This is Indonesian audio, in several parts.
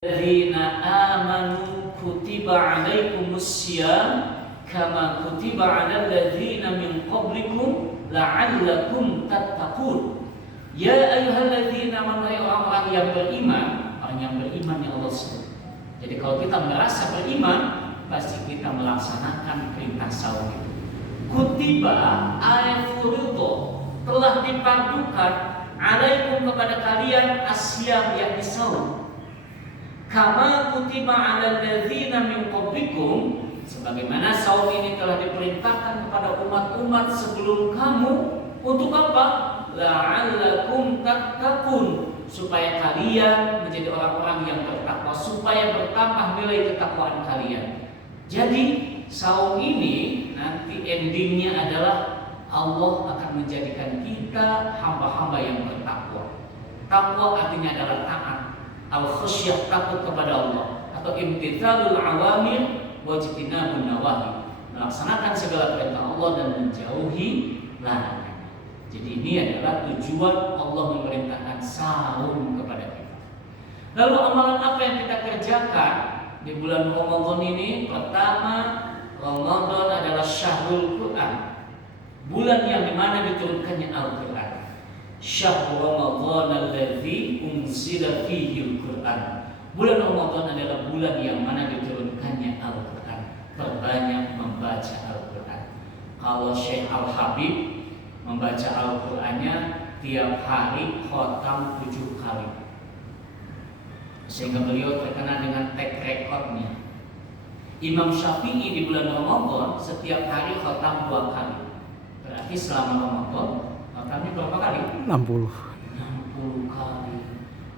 Alladzina amanu kutiba alaikumus syiyam kama kutiba alal ladzina min qablikum la'allakum tattaqun. Ya ayyuhalladzina amanu, orang-orang yang beriman, orang yang beriman yang Allah sebut. Jadi kalau kita merasa beriman, pasti kita melaksanakan perintah saum itu. Kutiba al-furudho, telah dipardukan alaikum kepada kalian asyam yang saum. Kama kutiba 'alal ladzina min qablikum, sebagaimana saum ini telah diperintahkan kepada umat-umat sebelum kamu. Untuk apa? La'allakum tattaqun, supaya kalian menjadi orang-orang yang bertakwa, supaya bertambah nilai ketakwaan kalian. Jadi saum ini nanti endingnya adalah Allah akan menjadikan kita hamba-hamba yang bertakwa. Takwa artinya adalah taat, al-khasyah, takut kepada Allah, atau imtithalul awamir wajtinabun nawahi, melaksanakan segala perintah Allah dan menjauhi larangan. Jadi ini adalah tujuan Allah memerintahkan saum kepada kita. Lalu amalan apa yang kita kerjakan di bulan Ramadan ini? Pertama, Ramadan adalah syahrul Quran, bulan yang dimana diturunkannya Al-Quran. Syahrul Ramadan alladzi unzila fihi al-Quran. Bulan Ramadan adalah bulan yang mana diturunkannya Al-Quran. Perbanyak membaca Al-Quran. Kalau Syekh Al-Habib membaca Al-Qurannya tiap hari khatam 7 kali, sehingga beliau terkenal dengan track recordnya. Imam Syafi'i di bulan Ramadan setiap hari khatam 2 kali. Berarti selama Ramadan khatamnya berapa kali? 60 kali.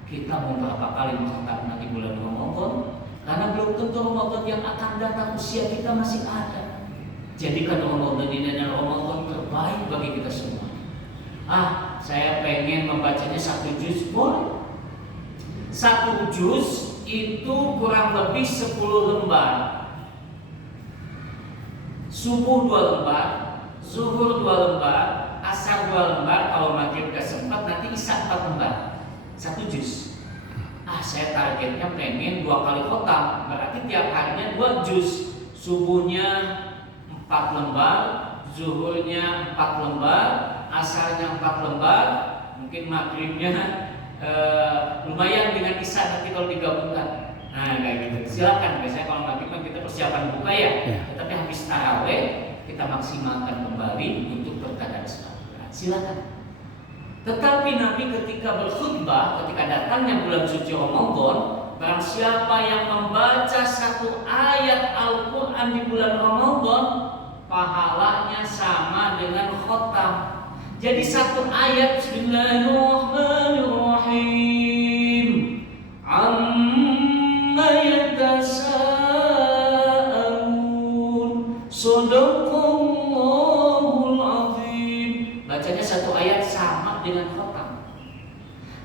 Kita mau berapa kali mengkhatam nanti bulan Ramadan? Karena belum tentu Ramadan yang akan datang usia kita masih ada. Jadikan Ramadan ini adalah Ramadan terbaik bagi kita semua. Saya pengen membacanya 1 juz, boleh. 1 juz itu kurang lebih 10 lembar. Subuh 2 lembar, zuhur 2 lembar, asar 2 lembar, kalau maghrib gak sempat nanti isya 4 lembar. 1 juz. Saya targetnya pengen 2 kali khatam, berarti tiap harinya 2 juz. Subuhnya 4 lembar, zuhurnya 4 lembar, asarnya 4 lembar, mungkin maghribnya lumayan dengan isya nanti kalau digabungkan. Kayak gitu. Silakan, biasanya kalau maghrib kan kita persiapan buka ya. Tetapi habis tarawih kita maksimalkan kembali untuk bertadarus Al-Quran. Silakan. Tetapi Nabi ketika berkhutbah, ketika datangnya bulan suci Ramadan, barang siapa yang membaca 1 ayat Al-Quran di bulan Ramadan, pahalanya sama dengan khatam. Jadi 1 ayat Bismillahirrahmanirrahim, amma yatasaalun, sadaqallahul azim. Bacanya 1 ayat sama dengan khatam.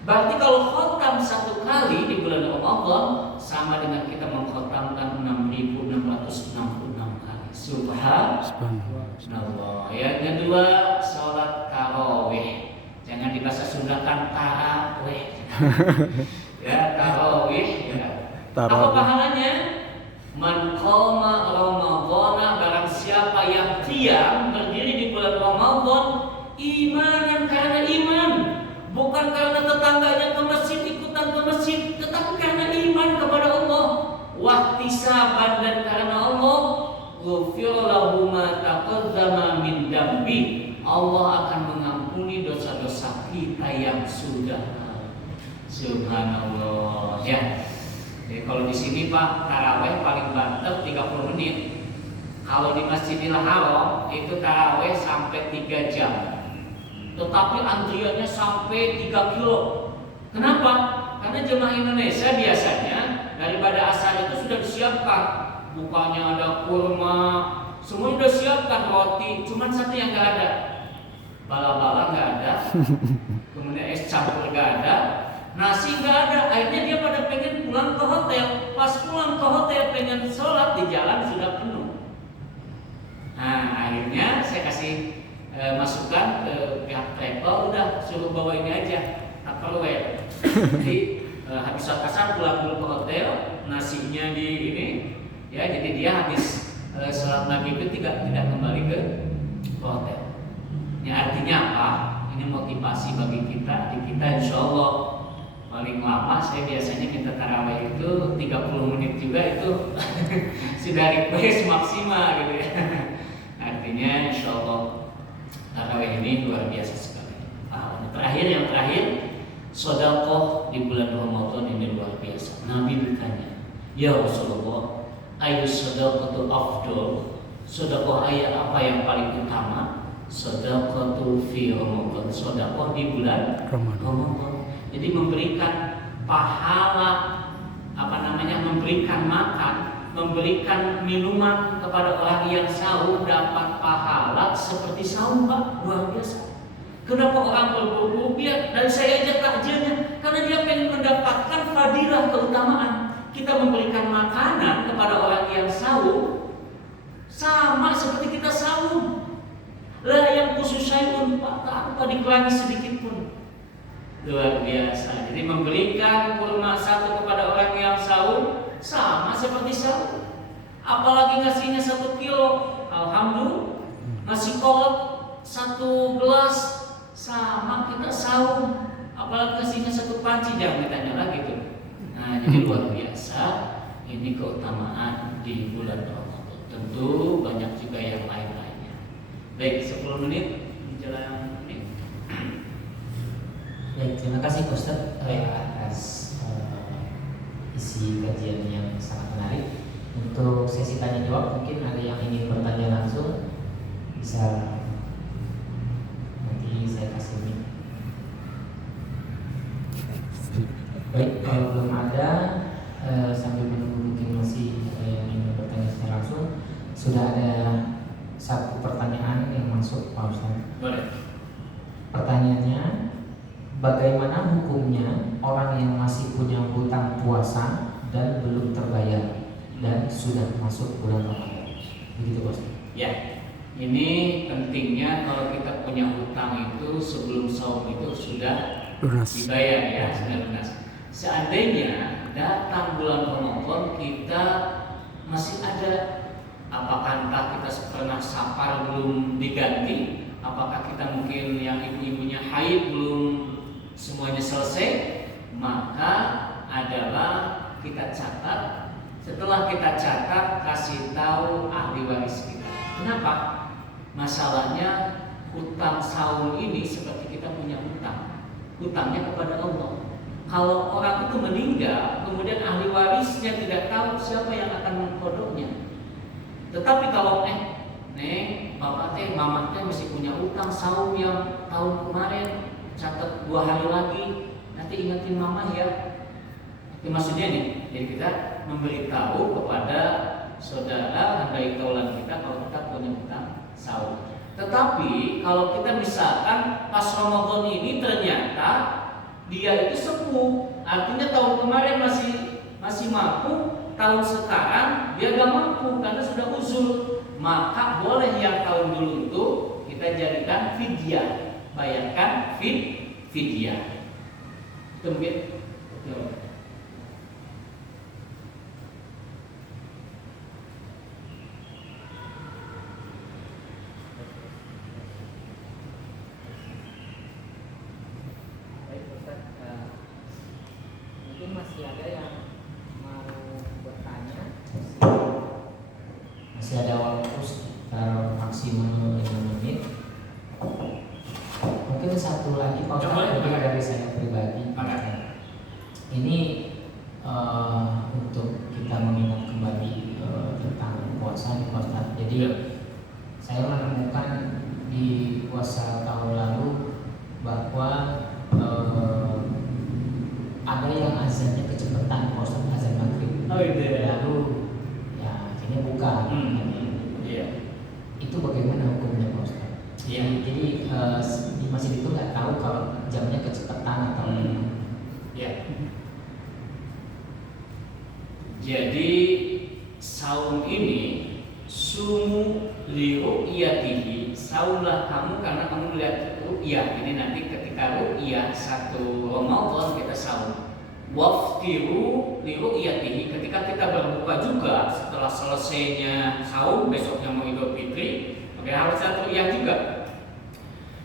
Berarti kalau khatam 1 kali di bulan Ramadan sama dengan kita mengkhatamkan 6.666 kali. Subhanallah. Yang kedua, sholat tarawih. Jangan dibahasa Sundakan tarawih. Ya, tarawih ya. Apa pahalanya? Man qama Ramadhana, barang siapa yang qiyam berdiri di bulan Ramadan imanan, karena iman, bukan karena tetangganya ke masjid ikutan ke masjid, tetapi karena iman kepada Allah, wahtisaban, dan karena Allah, ghufira lahu ma taqaddama min dambi, Allah akan mengampuni dosa-dosa kita yang sudah lalu. Subhanallah ya. Jadi kalau di sini Pak, tarawih paling banter 30 menit. Kalau di Masjidil Haram itu tarawih sampai 3 jam. Tetapi antriannya sampai 3 kilo. Kenapa? Karena jemaah Indonesia biasanya daripada asar itu sudah disiapkan. Bukanya ada kurma, semuanya sudah siapkan, roti, cuman satu yang gak ada. Bala-bala gak ada. Kemudian es campur gak ada. Nasi gak ada. Akhirnya dia pada pengen pulang ke hotel. Pas pulang ke hotel pengen sholat, di jalan sudah penuh. Akhirnya saya kasih masukan ke pihak travel, udah suruh bawa ini aja, Tupperware. Jadi habis sholat asar pulang dulu ke hotel, nasinya di ini, ya jadi dia habis sholat maghrib itu tidak kembali ke hotel. Ini artinya apa? Ini motivasi bagi kita. Di kita insya Allah paling lama saya biasanya kita tarawih itu 30 menit juga itu sudah request maksimal gitu ya. Artinya insya Allah tarawih ini luar biasa sekali. Yang terakhir sedekah di bulan Ramadan ini luar biasa. Nabi ditanya, ya Rasulullah, ayu sedekah afdol? Sedekah ayat apa yang paling utama? Sedekah fi Ramadan. Sedekah di bulan Ramadan. Jadi memberikan pahala, memberikan makan, memberikan minuman kepada orang yang sahur dapat pahala seperti sahur, Pak, luar biasa. Kenapa orang berburu biar dan saya ajak takjilnya? Karena dia pengen mendapatkan fadilah keutamaan. Kita memberikan makanan kepada orang yang sahur sama seperti kita sahur. Lah yang khusus saya pun tanpa dikurangi sedikit pun. Luar biasa. Jadi memberikan kurma satu kepada orang yang sahur sama seperti sahur. Apalagi ngasihnya 1 kilo, alhamdulillah. Ngasih kolak 1 gelas sama kita sahur. Apalagi ngasihnya 1 panci, jangan ditanya lagi tuh. Nah, jadi luar biasa. Ini keutamaan di bulan Ramadan. Tentu banyak juga yang lain-lainnya. Baik, 10 menit menjelang ini. Baik, terima kasih Ustaz atas isi kajian yang sangat menarik. Untuk sesi tanya jawab mungkin ada yang ingin bertanya langsung, bisa nanti saya kasih mic. Baik, kalau belum ada sambil menunggu mungkin masih ada yang ingin bertanya secara langsung, sudah ada satu pertanyaan yang masuk Pak Ustaz. Boleh. Pertanyaannya, bagaimana hukumnya orang yang masih punya hutang puasa dan belum terbayar dan sudah masuk bulan Ramadan? Begitu Bos. Ya, ini pentingnya kalau kita punya hutang itu sebelum saum itu sudah dibayar ya, sudah lunas. Seandainya datang bulan Ramadan kita masih ada, apakah entah kita pernah safar belum diganti, apakah kita mungkin yang ibu-ibunya haid belum semuanya selesai, maka adalah kita catat. Setelah kita catat, kasih tahu ahli waris kita. Kenapa? Masalahnya hutang saum ini seperti kita punya hutang. Hutangnya kepada Allah. Kalau orang itu meninggal, kemudian ahli warisnya tidak tahu siapa yang akan mengkodoknya. Tetapi kalau bapak teh, mama teh masih punya hutang saum yang tahun kemarin, catat 2 hari lagi, nanti ingatin mama ya. Itu maksudnya nih, jadi kita memberitahu kepada saudara handai taulan kita kalau kita punya hutang saum. Tetapi kalau kita misalkan pas Ramadan ini ternyata dia itu sepuh, artinya tahun kemarin masih mampu, tahun sekarang dia gak mampu karena sudah uzur, maka boleh yang tahun dulu itu kita jadikan fidyah, bayarkan fidyah. Itu mungkin. Mungkin masih ada yang mau bertanya. Masih ada waktu sekitar maksimum 5 menit. Mungkin satu lagi Pak Ustaz dari saya pribadi. Ini untuk kita mengingat kembali tentang puasa Pak Ustaz. Jadi saya menemukan di puasa tahun lalu bahwa ada yang azannya kecepatan, Ustaz, azan maghrib. Oh iya. Lalu ya akhirnya buka. Iya. Itu bagaimana hukumnya Pak Ustaz? Iya. Jadi di masjid itu nggak tahu kalau jamnya kecepatan atau ya. Jadi saum ini sumu li ru'yatihi, saumlah kamu karena kamu melihat ru'yah. Ini nanti ketika ru'yah 1 Ramadan kita saum. Waftiru li ru'yatihi, ketika ketika kita berbuka juga setelah selesainya saum, besoknya mau Idul Fitri, maka harus satu yang juga.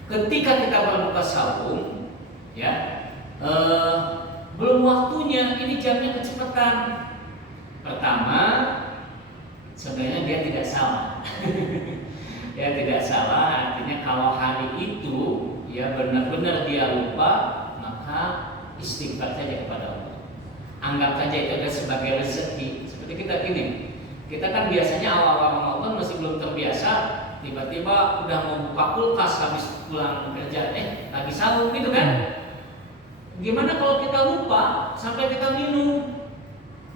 Ketika kita berbuka saum, ya belum waktunya, ini jamnya kecepatan. Pertama, sebenarnya dia tidak salah. Dia tidak salah, artinya kalau hari itu ya benar-benar dia lupa, maka istighfar saja kepada Allah. Anggap saja itu adalah sebagai rezeki. Seperti kita gini, kita kan biasanya awal-awal Ramadan masih belum terbiasa, tiba-tiba udah mau buka kulkas habis pulang kerja, lagi sahur gitu kan. Gimana kalau kita lupa sampai kita minum?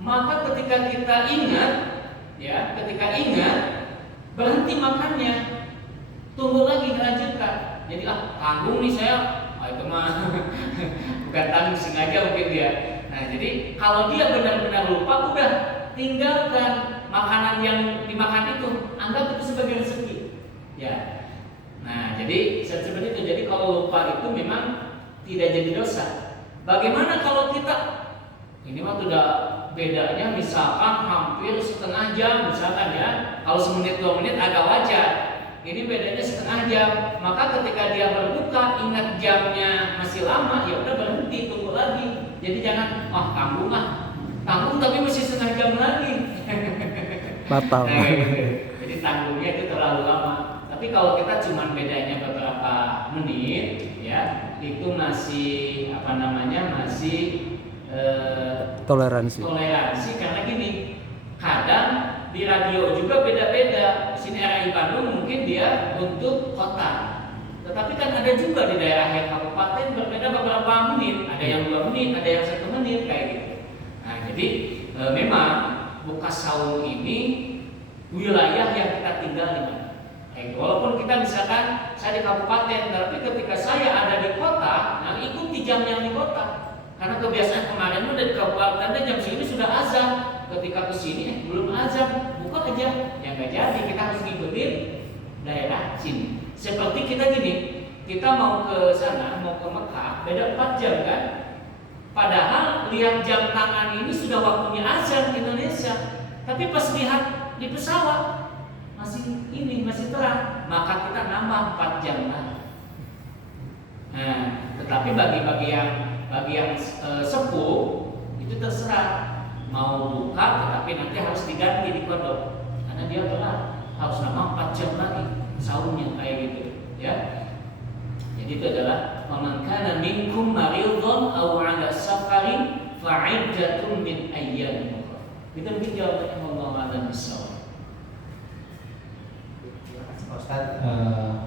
Maka ketika kita ingat, ya, berhenti makannya, tunggu lagi dilanjutkan. Jadi tanggung nih saya, itu mah bukan tanggung, sengaja mungkin dia. Nah, jadi kalau dia benar-benar lupa, udah tinggalkan makanan yang dimakan itu, anggap itu sebagai rezeki. Ya. Nah, jadi seperti itu. Jadi kalau lupa itu memang tidak jadi dosa. Bagaimana kalau kita ini mah sudah bedanya misalkan hampir setengah jam misalkan ya. Kalau semenit 2 menit agak wajar. Ini bedanya setengah jam. Maka ketika dia berbuka ingat jamnya masih lama, ya udah berhenti, tunggu lagi. Jadi jangan tanggung tapi masih setengah jam lagi. Batal. Jadi tanggungnya itu terlalu lama. Tapi kalau kita cuma bedanya beberapa menit, ya itu masih masih toleransi. Karena gini, kadang di radio juga beda-beda. Di sini RRI Bandung mungkin dia untuk kota, tetapi kan ada juga di daerah yang kabupaten berbeda beberapa menit. Ada yang 2 menit, ada yang 1 menit kayak gitu. Nah, jadi memang buka saum ini wilayah yang kita tinggal di mana. Walaupun kita misalkan saya di kabupaten, tapi ketika saya ada di kota, nah ikuti jam yang di kota. Karena kebiasaan kemarin udah di kabupaten jam segini sudah azan. Ketika kesini belum azan, buka aja. Yang nggak jadi, kita harus ngikutin daerah sini. Seperti kita gini, kita mau ke sana, mau ke Mekah, beda 4 jam kan? Padahal lihat jam tangan ini sudah waktunya azan di Indonesia. Tapi pas lihat di pesawat masih terang, maka kita nambah 4 jam lagi. Nah, tetapi bagi yang sepuh itu terserah mau buka, tetapi nanti harus diganti di kodok karena dia telat, harus nambah 4 jam lagi saumnya kayak gitu, ya. Jadi itu adalah man kana minkum maridun aw 'ala safarin fa'iddatun min ayyamin ukhra. Itu mungkin jawabannya Allah a'lam bissawab. Ustaz,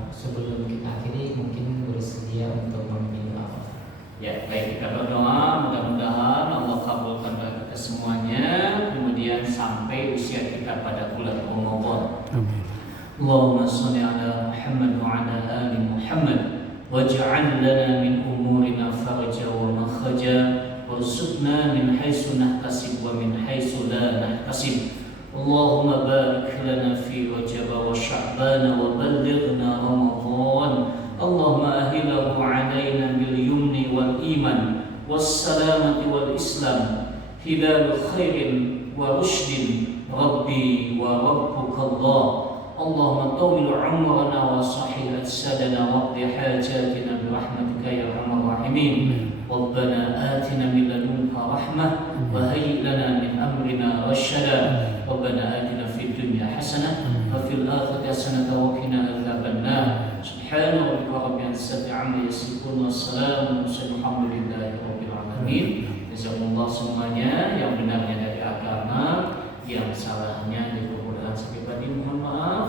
sebelum kita akhiri mungkin bersedia untuk memimpin doa. Ya, baik, kita berdoa mudah-mudahan Allah kabulkan bagi kita semuanya, kemudian sampai usia kita pada bulan Ramadan. Amin. Allahumma shalli ala Muhammad wa ala ali Muhammad waj'al lana min umurina farja wa makhraja warzuqna min haitsu nahtasib wa min haitsu la nahtasib. Allahumma barik lana fi Rajab wa Sya'ban wa ballighna Ramadan. Allahumma ahilhu alaina bil yumni wal iman was salamati wal islam hilal khairin wa rushdin rabbi wa rabbuka Allah. Allahumma tawil umrana wa sahih ajsadana waqdi hajatina bi rahmatika ya arhamar rahimin. Rabbana atina min ladunka rahmah wa hayyi lana min amrina rashada. Rabbana atina fid dunya hasanah wa fil akhirati hasanah wa qina adzabannar. Subhana rabbika rabbil izzati amma yasifun wa salamun alhamdulillahi rabbil alamin. Jazakumullah semuanya, yang benarnya dari agama, yang salahnya dari Al-Qur'an sampai tadi mohon maaf.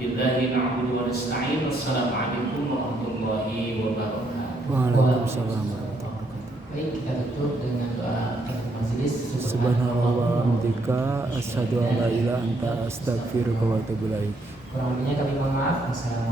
Billahi na'budu wa nasta'in. Wassalamualaikum warahmatullahi wabarakatuh. Waalaikumsalam. Baik, kita tutup dengan doa majelis. Subhanallah wa bihamdika asyhadu an la ilaha illa anta astaghfiruka wa atubu ilaik. Kurang lebihnya kami mohon maaf. Assalamualaikum.